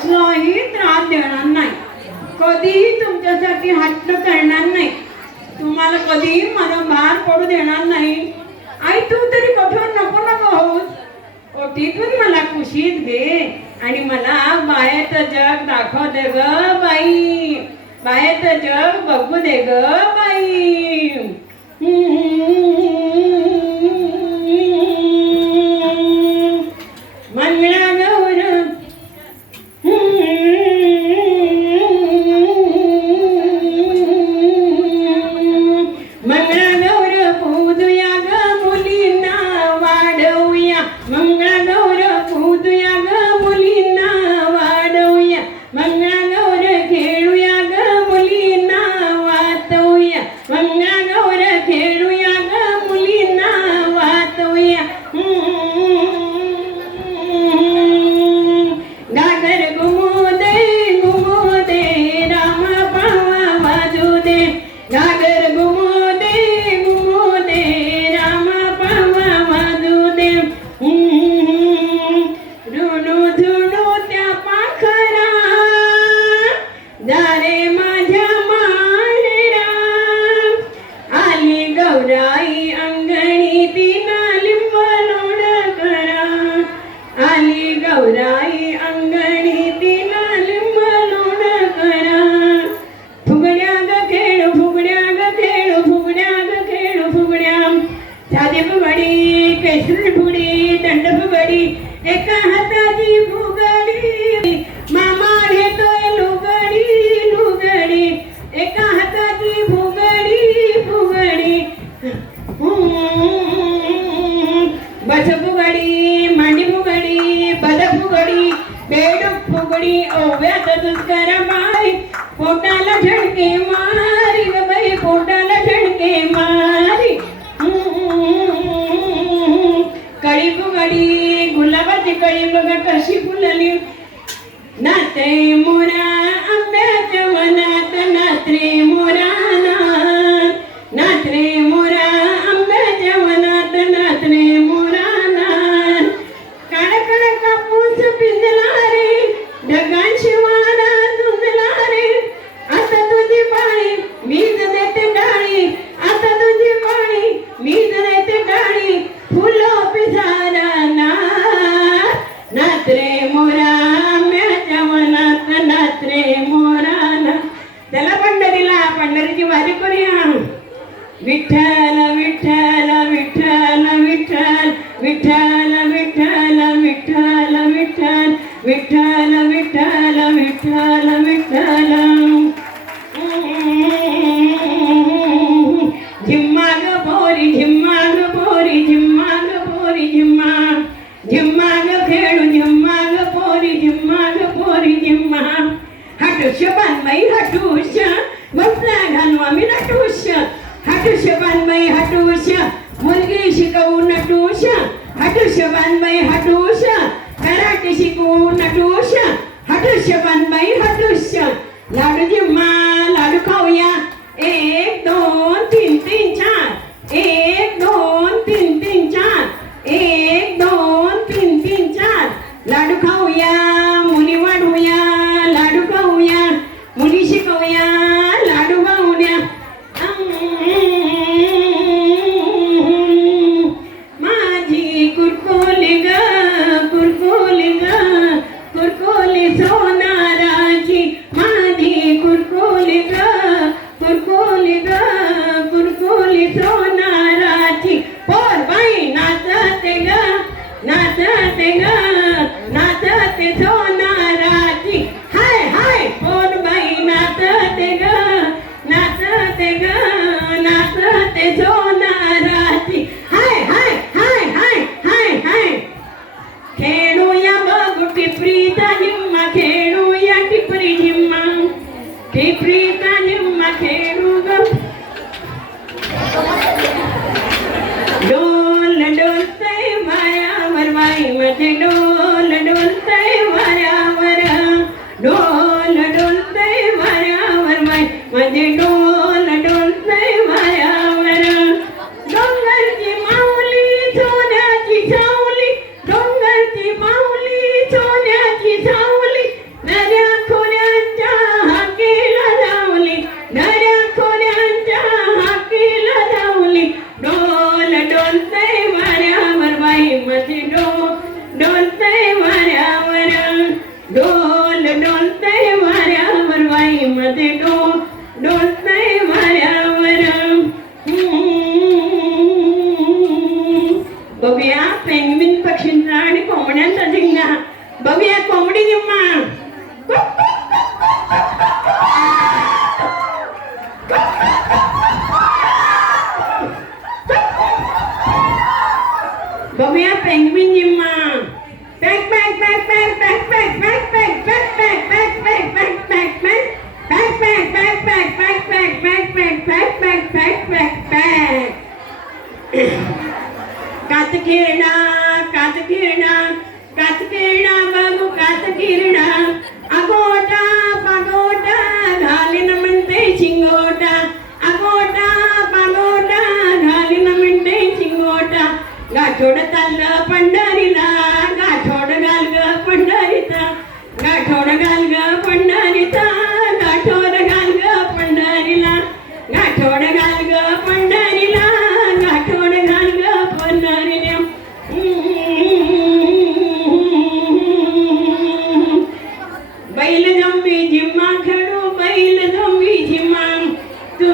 कसलाही त्रास देणार नाही. कधीही तुमच्यासाठी हट्ट करणार नाही. तुम्हाला कधीही मला भार पडू देणार नाही. आई तू तरी कठोर नको नको होऊस. ओटीतून मला कुशीत घे आणि मला बाहेरचं जग दाखव दे ग बाई. बाहेरचं जग बघू दे ग बाई. गौराई अंगणी तिला लिंब करा फुगड्या ग खेळ फुगड्या ग खेळ फुगड्या ग खेळ फुगड्या साधी फुगडी केसरी फुगडी दंड फुगडी एका हाताची फुगडी फुगडी ओव्यात दुष्कर माय पोटाला झडके मारी ग बाई पोटाला झडके मारी. कळी बुगडी गुलाबाची कळी बघा कशी फुलली. नाते मोरा मोरा आंब्याच्या नात्रे मोरा नात त्याला पंढरीला पंढरीची वारी करूया. विठ्ठल विठ्ठल विठ्ठल विठ्ठल विठ्ठल विठ्ठल विठ्ठल. घालू पोरी किंवा हटुष बानबाई हटुष बसला घालू आम्ही नटुष हटुष बानबाई हटुष मुलगी शिकवू नटुष हटुष बानबाई हटुष कराटे शिकवू नटुष हटुष बानबाई हटुष लाडू जिम्मा लाडू खाऊया. 什么呀。പതിനു ദുസ്സൈ മരവരം बघूया पेंगमिन पक्षींचा आणि कोंबड्यांचा झिंगा बघूया कोंबडी निम्मा बघूया पेंगमिन निम्मा pack pack pack pack pack pack pack गाठोड चाललं पंढरीला गाठोड घाल ग पंढरीचा गाठोड घाल ग पंढरीचा गाठोड घाल ग पंढरीला गाठोड घाल ग पंढरीला गाठोड घाल ग पंढरीला. बैल जम्मी जिम्मा खेळू बैल जम्मी जिम्मा. तू